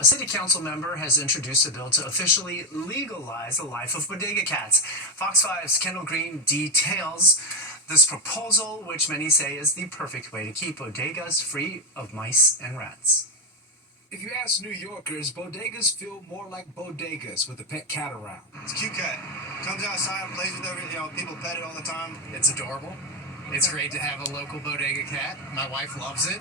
A city council member has introduced a bill to officially legalize the life of bodega cats. Fox 5's Kendall Green details this proposal, which many say is the perfect way to keep bodegas free of mice and rats. If you ask New Yorkers, bodegas feel more like bodegas with a pet cat around. It's a cute cat. Comes outside, plays with people pet it all the time. It's adorable. It's great to have a local bodega cat. My wife loves it.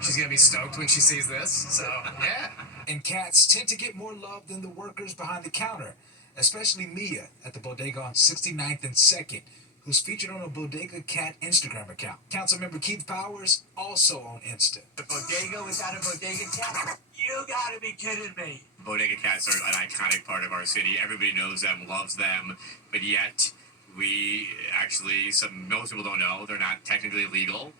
She's gonna be stoked when she sees this, so yeah. And cats tend to get more love than the workers behind the counter, especially Mia at the bodega on 69th and 2nd, who's featured on a Bodega Cat Instagram account. Councilmember Keith Powers, also on Insta. The bodega without a bodega cat? You gotta be kidding me. Bodega cats are an iconic part of our city. Everybody knows them, loves them, but yet most people don't know, they're not technically legal.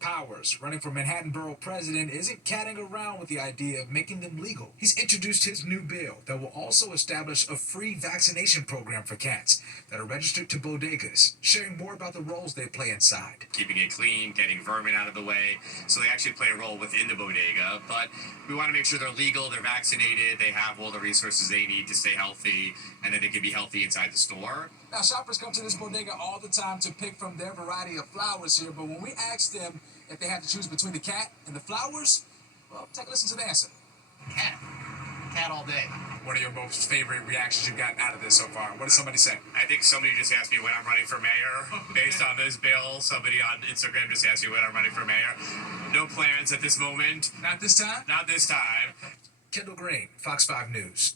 Powers, running for Manhattan Borough President, isn't catting around with the idea of making them legal. He's introduced his new bill that will also establish a free vaccination program for cats that are registered to bodegas, sharing more about the roles they play inside. Keeping it clean, getting vermin out of the way, so they actually play a role within the bodega, but we want to make sure they're legal, they're vaccinated, they have all the resources they need to stay healthy, and that they can be healthy inside the store. Now, shoppers come to this bodega all the time to pick from their variety of flowers here, but when we ask them if they had to choose between the cat and the flowers, well, take a listen to the answer. Cat. Cat all day. What are your most favorite reactions you've gotten out of this so far? What did somebody say? I think somebody just asked me when I'm running for mayor based on this bill. Somebody on Instagram just asked me when I'm running for mayor. No plans at this moment. Not this time? Not this time. Kendall Green, Fox 5 News.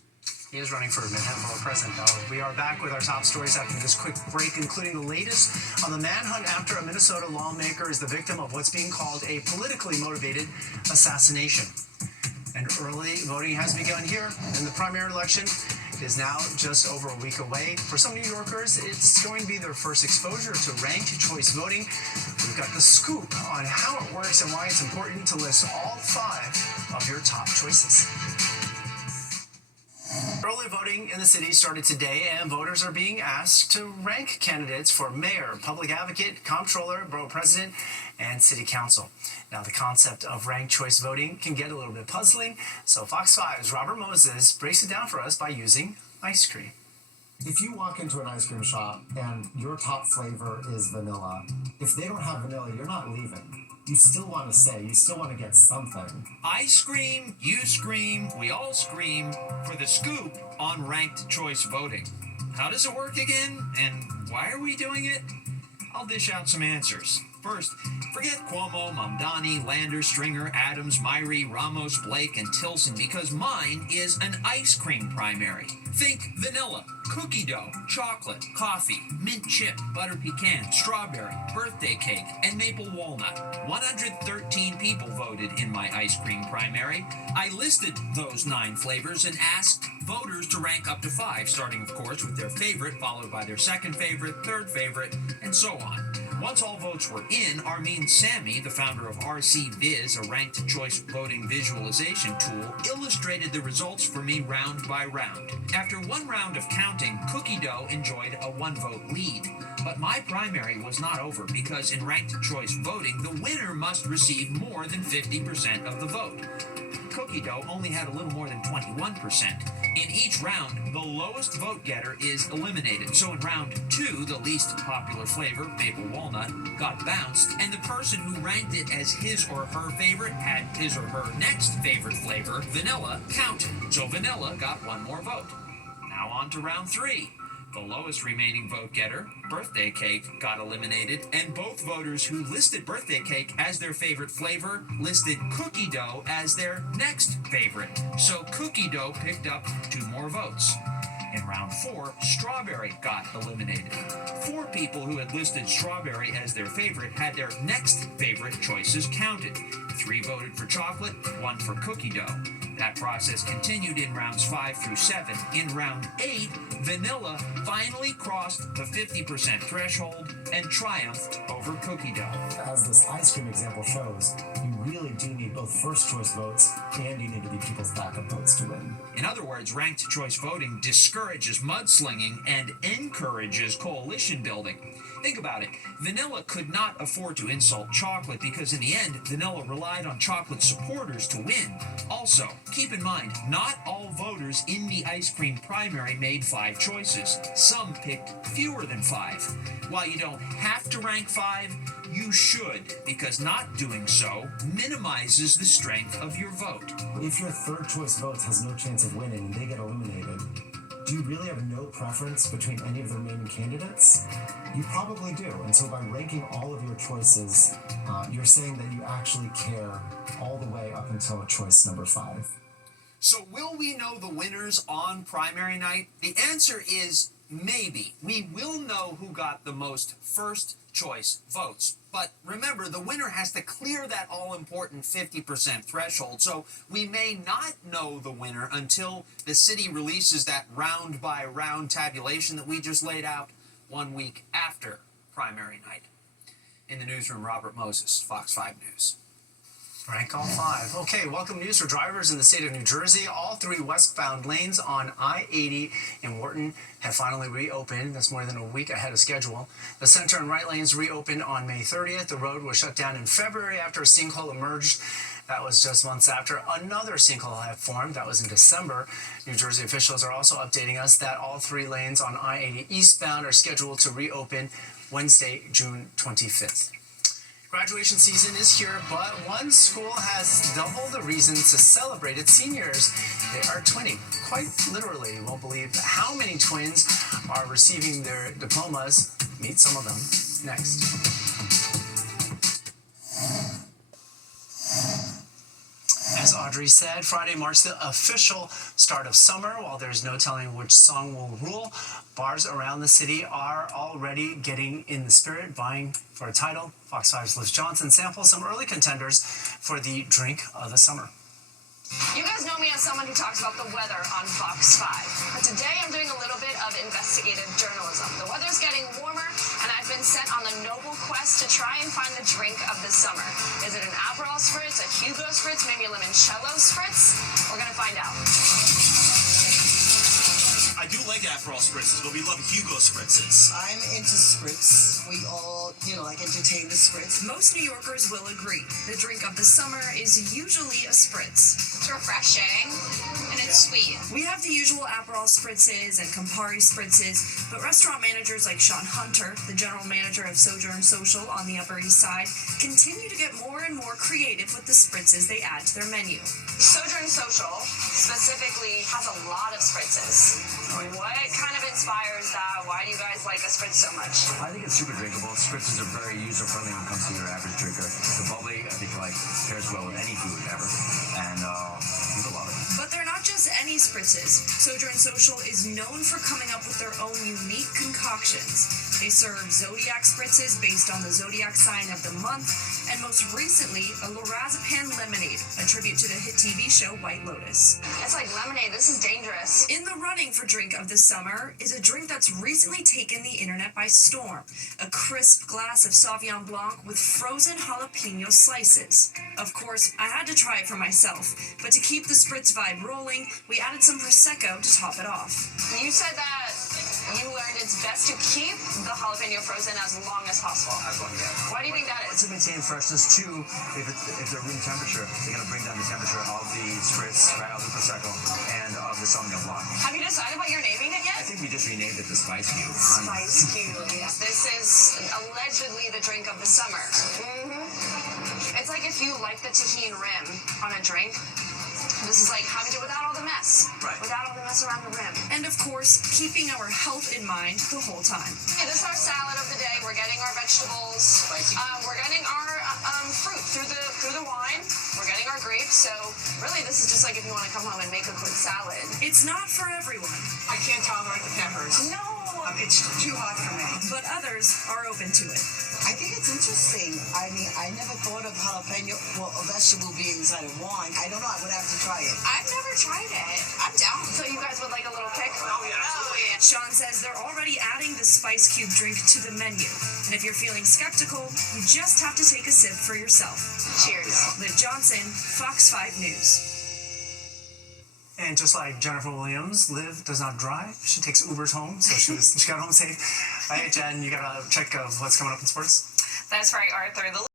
He is running for Manhattan Borough President, though. We are back with our top stories after this quick break, including the latest on the manhunt after a Minnesota lawmaker is the victim of what's being called a politically motivated assassination. And early voting has begun here in the primary election. It is now just over a week away. For some New Yorkers, it's going to be their first exposure to ranked choice voting. We've got the scoop on how it works and why it's important to list all 5 of your top choices. Early voting in the city started today, and voters are being asked to rank candidates for mayor, public advocate, comptroller, borough president, and city council. Now, the concept of ranked choice voting can get a little bit puzzling, so Fox 5's Robert Moses breaks it down for us by using ice cream. If you walk into an ice cream shop and your top flavor is vanilla, if they don't have vanilla, you're not leaving. You still want to get something. I scream, you scream, we all scream for the scoop on ranked choice voting. How does it work again? And why are we doing it? I'll dish out some answers. First, forget Cuomo, Mamdani, Lander, Stringer, Adams, Myrie, Ramos, Blake, and Tilson, because mine is an ice cream primary. Think vanilla, cookie dough, chocolate, coffee, mint chip, butter pecan, strawberry, birthday cake, and maple walnut. 113 people voted in my ice cream primary. I listed those 9 flavors and asked voters to rank up to 5, starting, of course, with their favorite, followed by their second favorite, third favorite, and so on. Once all votes were in, Armin Sammy, the founder of RC Viz, a ranked choice voting visualization tool, illustrated the results for me round by round. After one round of counting, Cookie Dough enjoyed a 1-vote lead. But my primary was not over, because in ranked choice voting, the winner must receive more than 50% of the vote. Cookie Dough only had a little more than 21%. In each round, the lowest vote getter is eliminated. So in round 2, the least popular flavor, maple walnut, got bounced, and the person who ranked it as his or her favorite had his or her next favorite flavor, vanilla, counted. So vanilla got 1 more vote. Now on to round 3. The lowest remaining vote getter, birthday cake, got eliminated, and both voters who listed birthday cake as their favorite flavor listed cookie dough as their next favorite. So cookie dough picked up 2 more votes. In round 4, strawberry got eliminated. 4 people who had listed strawberry as their favorite had their next favorite choices counted. 3 voted for chocolate, 1 for cookie dough. That process continued in rounds 5 through 7. In round 8, vanilla finally crossed the 50% threshold and triumphed over cookie dough. As this ice cream example shows, you really do need both first choice votes and you need to be people's backup votes to win. In other words, ranked choice voting discourages mudslinging and encourages coalition building. Think about it. Vanilla could not afford to insult chocolate because in the end, vanilla relied on chocolate supporters to win. Also, keep in mind, not all voters in the ice cream primary made 5 choices. Some picked fewer than 5. While you don't have to rank 5, you should, because not doing so minimizes the strength of your vote. If your third choice votes has no chance of winning and they get eliminated, do you really have no preference between any of the remaining candidates? You probably do. And so by ranking all of your choices, you're saying that you actually care all the way up until choice number 5. So will we know the winners on primary night? The answer is maybe. We will know who got the most first choice votes. But remember, the winner has to clear that all-important 50% threshold, so we may not know the winner until the city releases that round-by-round tabulation that we just laid out 1 week after primary night. In the newsroom, Robert Moses, Fox 5 News. Rank all 5. Okay, welcome news for drivers in the state of New Jersey. All 3 westbound lanes on I-80 in Wharton have finally reopened. That's more than a week ahead of schedule. The center and right lanes reopened on May 30th. The road was shut down in February after a sinkhole emerged. That was just months after another sinkhole had formed. That was in December. New Jersey officials are also updating us that all 3 lanes on I-80 eastbound are scheduled to reopen Wednesday, June 25th. Graduation season is here, but one school has double the reasons to celebrate its seniors. They are twinning, quite literally. You won't believe how many twins are receiving their diplomas. Meet some of them next. As Audrey said, Friday marks the official start of summer. While there's no telling which song will rule, bars around the city are already getting in the spirit, vying for a title. Fox 5's Liz Johnson samples some early contenders for the drink of the summer. You guys know me as someone who talks about the weather on Fox 5. But today I'm doing a little bit of investigative journalism. The weather's getting warmer, and I've been sent on the noble quest to try and find the drink of the summer. Is it an Aperol Spritz, a Hugo Spritz, maybe a Limoncello Spritz? We're going to find out. I do like Aperol Spritzes, but we love Hugo Spritzes. I'm into spritz. We all, like entertain the spritz. Most New Yorkers will agree. The drink of the summer is usually a spritz. It's refreshing, and it's sweet. We have the usual Aperol Spritzes and Campari Spritzes, but restaurant managers like Sean Hunter, the general manager of Sojourn Social on the Upper East Side, continue to get more and more creative with the spritzes they add to their menu. Sojourn Social specifically has a lot of spritzes. What kind of inspires that? Why do you guys like a spritz so much? I think it's super drinkable. Spritzes are very user-friendly when it comes to your average drinker. The bubbly, I think, pairs well with any food ever, and people love it. But they're not just any spritzes. Sojourn Social is known for coming up with their own unique concoctions. They serve Zodiac spritzes based on the zodiac sign of the month, and most recently, a lorazepam lemonade, a tribute to the hit TV show White Lotus. It's like lemonade. This is dangerous. In the running for drink of the summer is a drink that's recently taken the internet by storm. A crisp glass of Sauvignon Blanc with frozen jalapeno slices. Of course, I had to try it for myself, but to keep the spritz vibe rolling, we added some Prosecco to top it off. You said that you learned it's best to keep the jalapeno frozen as long as possible. Why do you think that is? To maintain freshness, too, if they're room temperature, they're going to bring down the temperature of the spritz, right, of the Prosecco, and of the Sauvignon Blanc. Have you decided what you're naming it yet? I think we just renamed it the Spice Cube. Spice Cube. This is allegedly the drink of the summer. It's like if you like the tahini rim on a drink. This is like having it without all the mess. Right. Without all the mess around the rim. And of course, keeping our health in mind the whole time. Okay, this is our salad of the day. We're getting our vegetables. We're getting our fruit through the wine. We're getting our grapes. So really, this is just like if you want to come home and make a quick salad. It's not for everyone. I can't tolerate the peppers. No. It's too hot for me. But others are open to it. I think it's interesting. I mean, I never thought of jalapeno, a vegetable being inside of wine. I don't know. I would have to try it. I've never tried it. I'm down. So you guys would like a little pick? Oh, yeah. Sean says they're already adding the Spice Cube drink to the menu. And if you're feeling skeptical, you just have to take a sip for yourself. Cheers. Liv Johnson, Fox 5 News. And just like Jennifer Williams, Liv does not drive. She takes Ubers home, so she got home safe. All right, Jen, you got a check of what's coming up in sports? That's right, Arthur. The